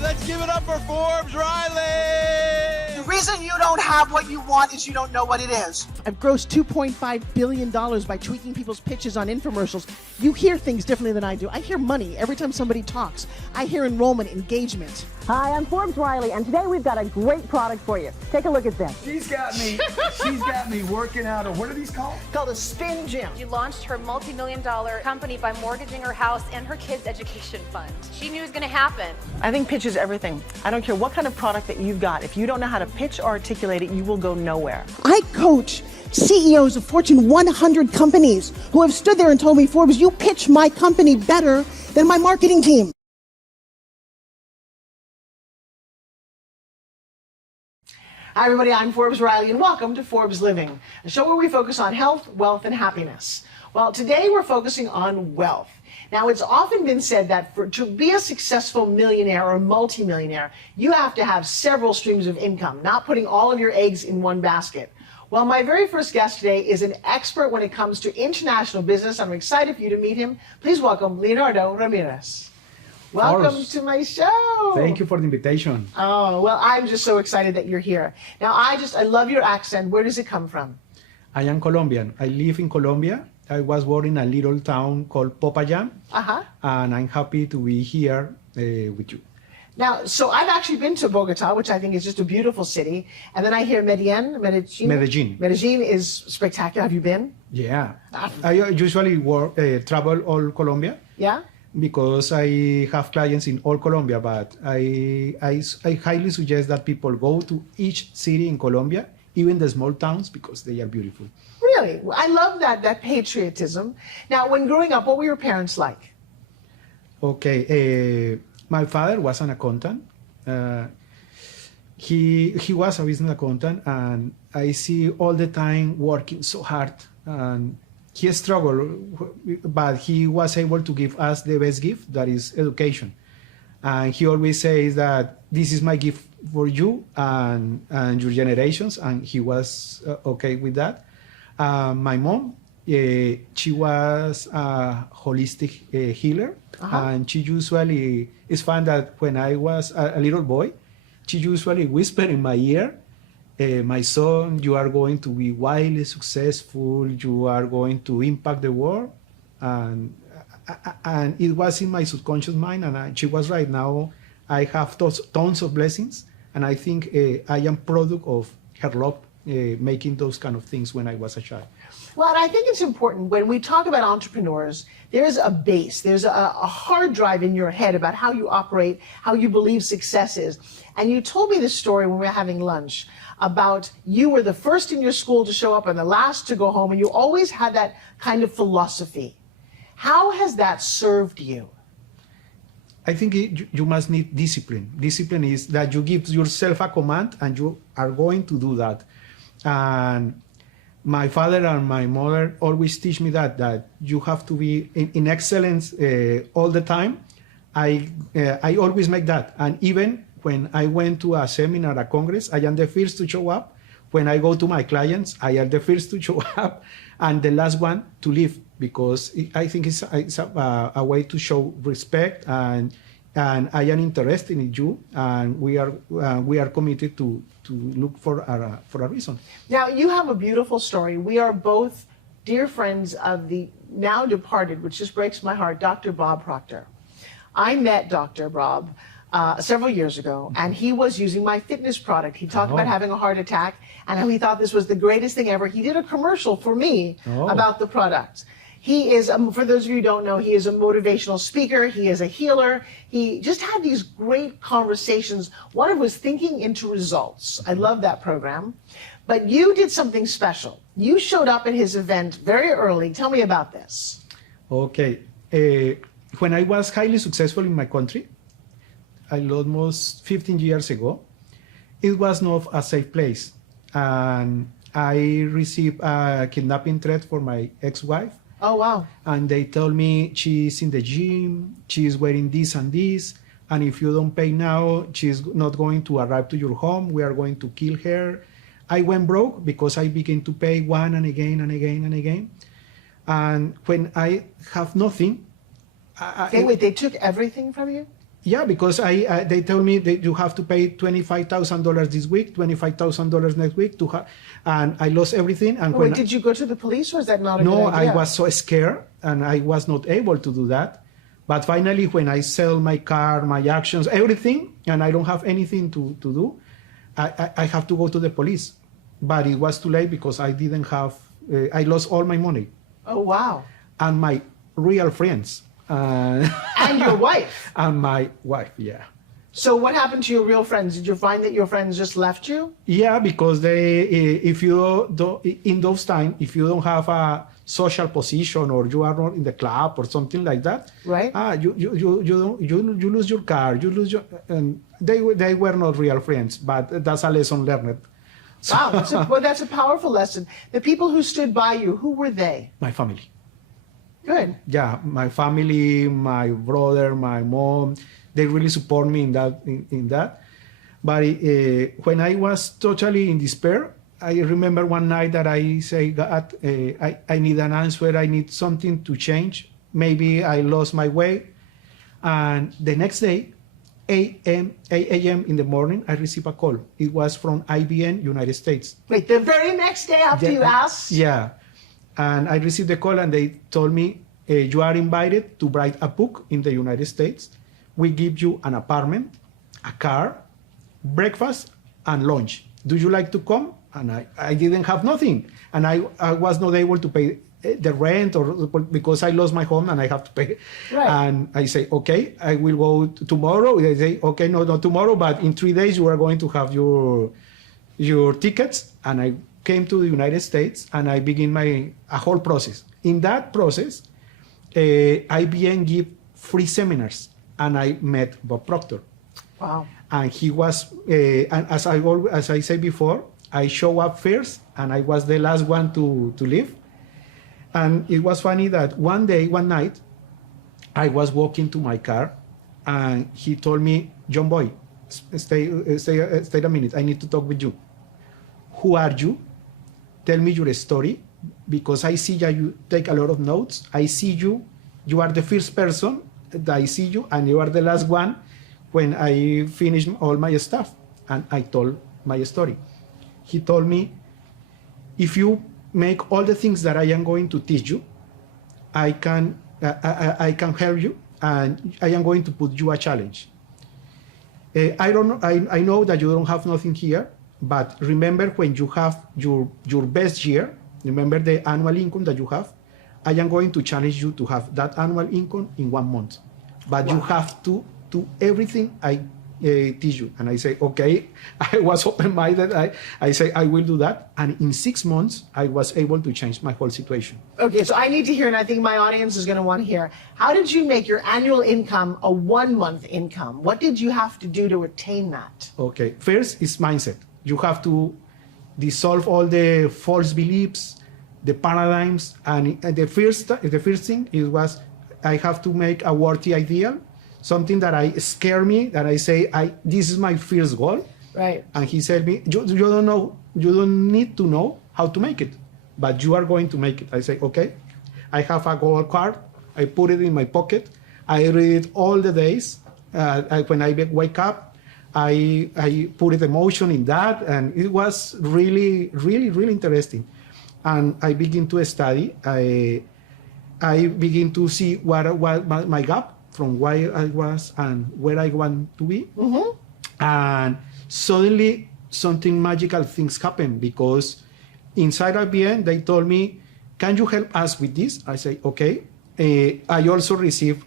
Let's give it up for Forbes Riley! The reason you don't have what you want is you don't know what it is. I've grossed $2.5 billion by tweaking people's pitches on infomercials. You hear things differently than I do. I hear money every time somebody talks. I hear enrollment, engagement. Hi, I'm Forbes Riley, and today we've got a great product for you. Take a look at this. She's got me working out, or what are these called? Called a spin gym. She launched her multi-million-dollar company by mortgaging her house and her kids' education fund. She knew it was going to happen. I think pitch is everything. I don't care what kind of product that you've got. If you don't know how to pitch or articulate it, you will go nowhere. I coach CEOs of Fortune 100 companies who have stood there and told me, Forbes, you pitch my company better than my marketing team. Hi, everybody. I'm Forbes Riley, and welcome to Forbes Living, a show where we focus on health, wealth, and happiness. Well, today we're focusing on wealth. Now, it's often been said that to be a successful millionaire or multimillionaire, you have to have several streams of income, not putting all of your eggs in one basket. Well, my very first guest today is an expert when it comes to international business. I'm excited for you to meet him. Please welcome Leonardo Ramirez. Welcome to my show. Thank you for the invitation. Oh, well, I'm just so excited that you're here. Now, I love your accent. Where does it come from? I am Colombian. I live in Colombia. I was born in a little town called Popayán, and I'm happy to be here with you. Now, so I've actually been to Bogota, which I think is just a beautiful city, and then I hear Medellin. Medellin is spectacular. Have you been? Yeah. I usually travel all Colombia. Yeah? Because I have clients in all Colombia, but I highly suggest that people go to each city in Colombia, even the small towns, because they are beautiful. Really? I love that patriotism. Now, when growing up, what were your parents like? Okay, my father was an accountant. He was a business accountant, and I see all the time working so hard. And he struggled, but he was able to give us the best gift, that is education. And he always says that this is my gift for you and your generations, and he was okay with that. My mom, she was a holistic healer, and she usually, it's fun that when I was a little boy, she usually whispered in my ear, my son, you are going to be wildly successful, you are going to impact the world. And it was in my subconscious mind, and she was right. Now I have tons of blessings, and I think I am product of her love, making those kind of things when I was a child. Well, and I think it's important when we talk about entrepreneurs, there's a base, there's a hard drive in your head about how you operate, how you believe success is. And you told me this story when we were having lunch about you were the first in your school to show up and the last to go home, and you always had that kind of philosophy. How has that served you? I think you must need discipline. Discipline is that you give yourself a command and you are going to do that. And my father and my mother always teach me that you have to be in excellence all the time. I always make that. And even when I went to a seminar, a congress, I am the first to show up. When I go to my clients, I am the first to show up and the last one to leave, because I think it's a way to show respect, and I am interested in you, and we are committed to look for a reason. Now, you have a beautiful story. We are both dear friends of the now departed, which just breaks my heart, Dr. Bob Proctor. I met Dr. Bob several years ago, and he was using my fitness product. He talked about having a heart attack and how he thought this was the greatest thing ever. He did a commercial for me about the product. He is, for those of you who don't know, he is a motivational speaker. He is a healer. He just had these great conversations. One of was thinking into results. I love that program. But you did something special. You showed up at his event very early. Tell me about this. Okay. When I was highly successful in my country, almost 15 years ago, it was not a safe place. And I received a kidnapping threat for my ex-wife. Oh, wow. And they told me she's in the gym, she's wearing this and this, and if you don't pay now, she's not going to arrive to your home, we are going to kill her. I went broke because I began to pay one and again and again and again. And when I have nothing, Wait, they took everything from you? Yeah, because they told me that you have to pay $25,000 this week, $25,000 next week, and I lost everything. And Wait, did you go to the police, or is that not a no, good idea? I was so scared, and I was not able to do that. But finally, when I sell my car, my actions, everything, and I don't have anything to do, I have to go to the police. But it was too late because I didn't have, I lost all my money. Oh, wow. And my real friends. And your wife. And my wife, yeah. So what happened to your real friends? Did you find that your friends just left you? Yeah, because if you don't, in those times, if you don't have a social position or you are not in the club or something like that, right? You lose your car, you lose your, and they were not real friends, but that's a lesson learned. So, Wow, that's a powerful lesson. The people who stood by you, who were they? my family. Good. Yeah, my family, my brother, my mom, they really support me in that. But when I was totally in despair, I remember one night that I say, God, I need an answer. I need something to change. Maybe I lost my way. And the next day, 8 a.m. in the morning, I received a call. It was from IBM, United States. Wait, the very next day after you asked? Yeah. And I received the call and they told me, you are invited to write a book in the United States. We give you an apartment, a car, breakfast, and lunch. Do you like to come? And I didn't have nothing. And I was not able to pay the rent or because I lost my home and I have to pay. Right. And I say, okay, I will go tomorrow. They say, okay, no, not tomorrow, but in 3 days you are going to have your tickets. And I came to the United States and I begin a whole process. In that process, IBM give free seminars and I met Bob Proctor. Wow. And he was, and as I said before, I show up first and I was the last one to leave. And it was funny that one night, I was walking to my car and he told me, John Boy, stay a minute. I need to talk with you. Who are you? Tell me your story, because I see that you take a lot of notes. I see you are the first person that I see you, and you are the last one when I finish all my stuff. And I told my story. He told me, if you make all the things that I am going to teach you, I can help you, and I am going to put you a challenge. I know that you don't have nothing here, but remember when you have your best year, remember the annual income that you have, I am going to challenge you to have that annual income in 1 month. But wow. You have to do everything I teach you. And I say, okay, I was open-minded. I say, I will do that. And in 6 months, I was able to change my whole situation. Okay, so I need to hear, and I think my audience is going to want to hear, how did you make your annual income a 1-month income? What did you have to do to attain that? Okay, first is mindset. You have to dissolve all the false beliefs, the paradigms, and the first thing was I have to make a worthy ideal, something that scare me, that I say, this is my first goal. Right. And he said me, you don't know, you don't need to know how to make it, but you are going to make it. I say, okay. I have a goal card. I put it in my pocket. I read it all the days. When I wake up, I put it emotion in that, and it was really, really, really interesting. And I begin to study. I begin to see what my gap from where I was and where I want to be. Mm-hmm. And suddenly something magical things happen, because inside IBM they told me, can you help us with this? I say, okay. I also receive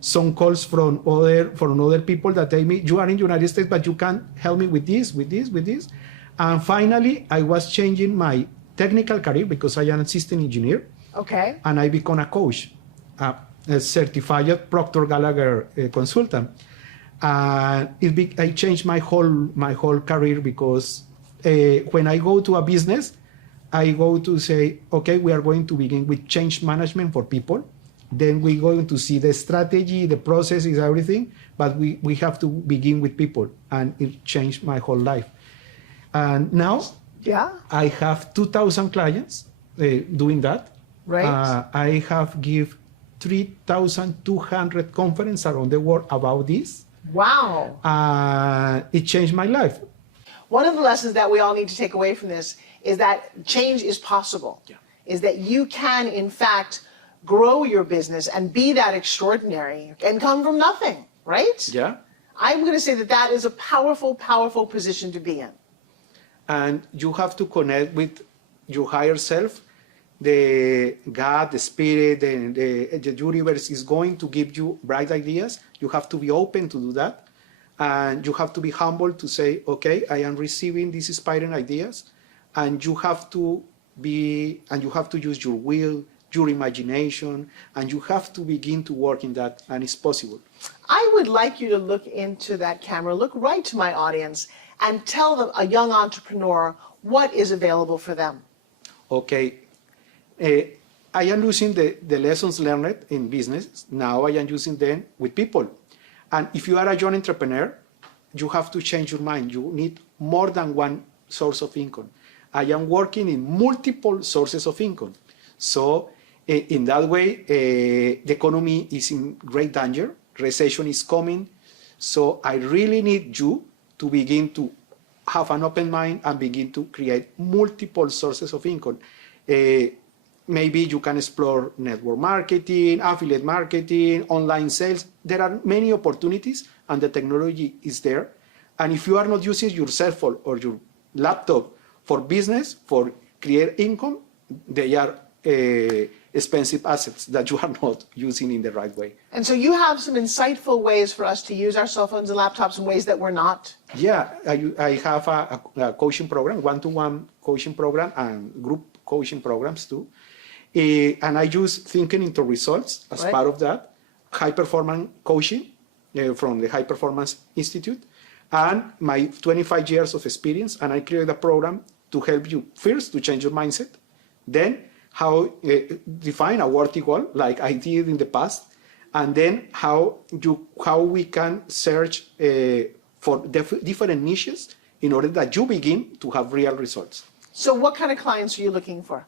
some calls from other people that tell me, you are in the United States, but you can help me with this. And finally, I was changing my technical career because I am a system engineer. Okay. And I become a coach, a certified Proctor Gallagher consultant. I changed my whole career, because when I go to a business, I go to say, okay, we are going to begin with change management for people. Then we're going to see the strategy, the processes, everything, but we have to begin with people, and it changed my whole life. And now I have 2,000 clients doing that. Right. I have give 3,200 conferences around the world about this. Wow. It changed my life. One of the lessons that we all need to take away from this is that change is possible. Yeah. Is that you can, in fact, grow your business and be that extraordinary and come from nothing, right? Yeah. I'm going to say that that is a powerful, powerful position to be in. And you have to connect with your higher self. The God, the spirit, the universe is going to give you bright ideas. You have to be open to do that. And you have to be humble to say, okay, I am receiving these inspiring ideas. And you have to use your will, your imagination, and you have to begin to work in that, and it's possible. I would like you to look into that camera, look right to my audience, and tell them, a young entrepreneur, what is available for them. Okay. I am using the lessons learned in business. Now I am using them with people. And if you are a young entrepreneur, you have to change your mind. You need more than one source of income. I am working in multiple sources of income. So in that way, the economy is in great danger. Recession is coming. So I really need you to begin to have an open mind and begin to create multiple sources of income. Maybe you can explore network marketing, affiliate marketing, online sales. There are many opportunities and the technology is there. And if you are not using your cell phone or your laptop for business, for create income, they are expensive assets that you are not using in the right way. And so you have some insightful ways for us to use our cell phones and laptops in ways that we're not. Yeah, I have a coaching program, one-to-one coaching program and group coaching programs too. And I use thinking into results as part of that, high performance coaching from the High Performance Institute, and my 25 years of experience. And I created a program to help you first to change your mindset, then how define a worthy goal like I did in the past, and then how we can search for different niches in order that you begin to have real results. So what kind of clients are you looking for?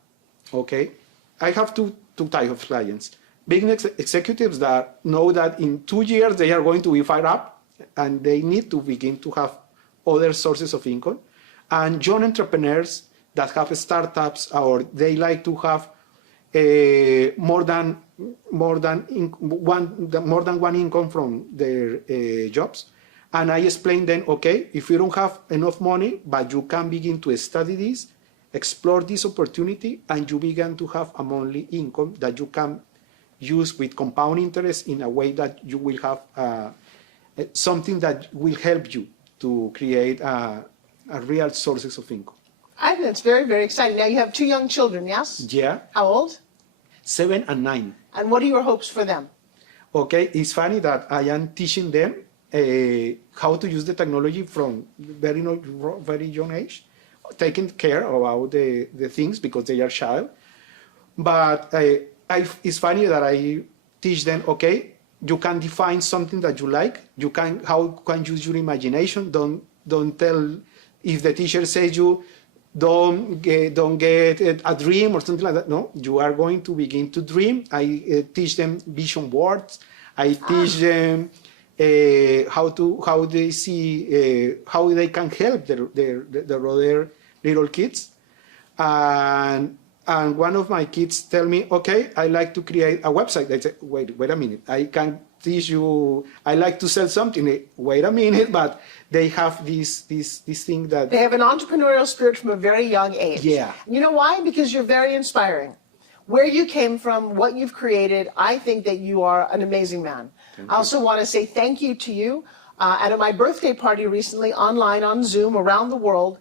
Okay, I have two types of clients. Business executives that know that in 2 years they are going to be fired up and they need to begin to have other sources of income, and young entrepreneurs that have startups or they like to have more than one income from their jobs. And I explain them, okay, if you don't have enough money, but you can begin to study this, explore this opportunity, and you begin to have a monthly income that you can use with compound interest in a way that you will have something that will help you to create a real sources of income. I think that's very, very exciting. Now you have 2 young children, yes? Yeah. How old? 7 and 9. And what are your hopes for them? Okay, it's funny that I am teaching them how to use the technology from very young age, taking care about the things because they are child. But it's funny that I teach them, okay, you can define something that you like. How can use your imagination. Don't tell if the teacher says you don't get a dream or something like that. No, you are going to begin to dream. I teach them vision boards. I teach them how they see how they can help their other little kids. And one of my kids tell me, okay, I like to create a website. They say, wait a minute, I can teach you, I like to sell something. Wait a minute, but they have this thing that... They have an entrepreneurial spirit from a very young age. Yeah. You know why? Because you're very inspiring. Where you came from, what you've created, I think that you are an amazing man. I also want to say thank you to you. At my birthday party recently, online on Zoom around the world,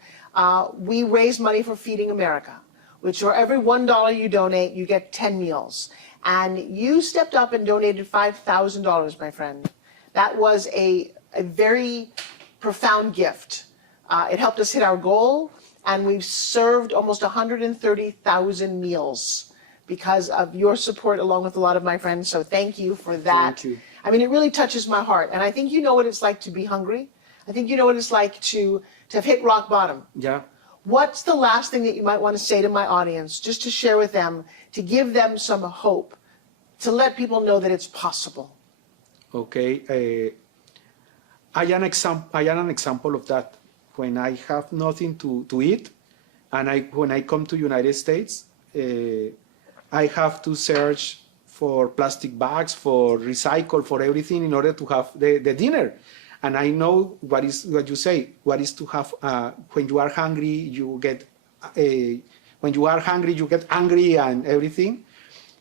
we raised money for Feeding America, which for every $1 you donate, you get 10 meals. And you stepped up and donated $5,000, my friend. That was a very profound gift. It helped us hit our goal, and we've served almost 130,000 meals because of your support along with a lot of my friends. So thank you for that. Thank you. I mean, it really touches my heart. And I think you know what it's like to be hungry. I think you know what it's like to have hit rock bottom. Yeah. What's the last thing that you might want to say to my audience, just to share with them, to give them some hope to let people know that it's possible? Okay, I am an example of that. When I have nothing to eat, and when I come to United States, I have to search for plastic bags, for recycle, for everything in order to have the dinner. And I know what you say. What is to have when you are hungry, you get when you are hungry, you get angry and everything.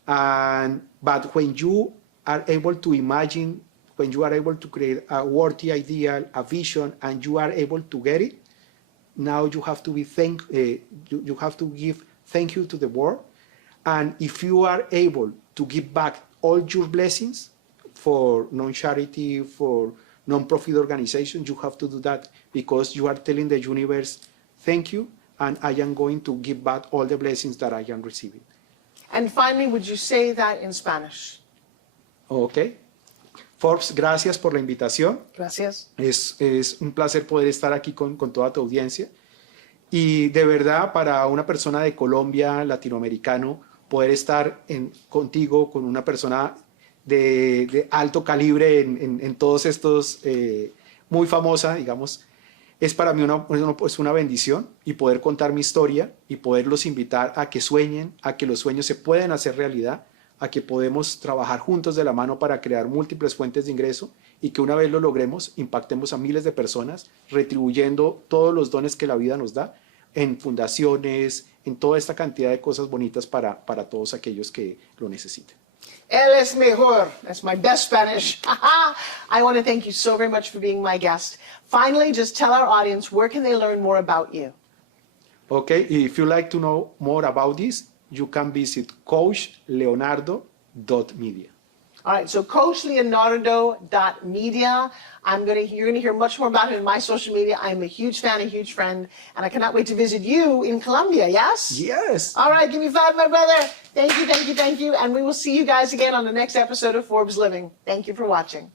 But when you are able to imagine, when you are able to create a worthy ideal, a vision, and you are able to get it, now you have to be you have to give thank you to the world. And if you are able to give back all your blessings for non-charity, for non-profit organizations, you have to do that, because you are telling the universe, thank you, and I am going to give back all the blessings that I am receiving. And finally, would you say that in Spanish? Okay. Forbes, gracias por la invitación. Gracias. Es un placer poder estar aquí con toda tu audiencia. Y de verdad, para una persona de Colombia, latinoamericano, poder estar contigo, con una persona de alto calibre en todos estos, muy famosa, digamos, es para mí una bendición, y poder contar mi historia y poderlos invitar a que sueñen, a que los sueños se pueden hacer realidad, a que podemos trabajar juntos de la mano para crear múltiples fuentes de ingreso, y que una vez lo logremos, impactemos a miles de personas, retribuyendo todos los dones que la vida nos da en fundaciones, en toda esta cantidad de cosas bonitas para todos aquellos que lo necesiten. Él es mejor. That's my best Spanish. I want to thank you so very much for being my guest. Finally, just tell our audience, where can they learn more about you? Okay, if you like to know more about this, you can visit coachleonardo.media. All right, so coachleonardo.media. You're gonna hear much more about him in my social media. I'm a huge fan, a huge friend, and I cannot wait to visit you in Colombia, yes? Yes. All right, give me 5, my brother. Thank you, thank you, thank you. And we will see you guys again on the next episode of Forbes Living. Thank you for watching.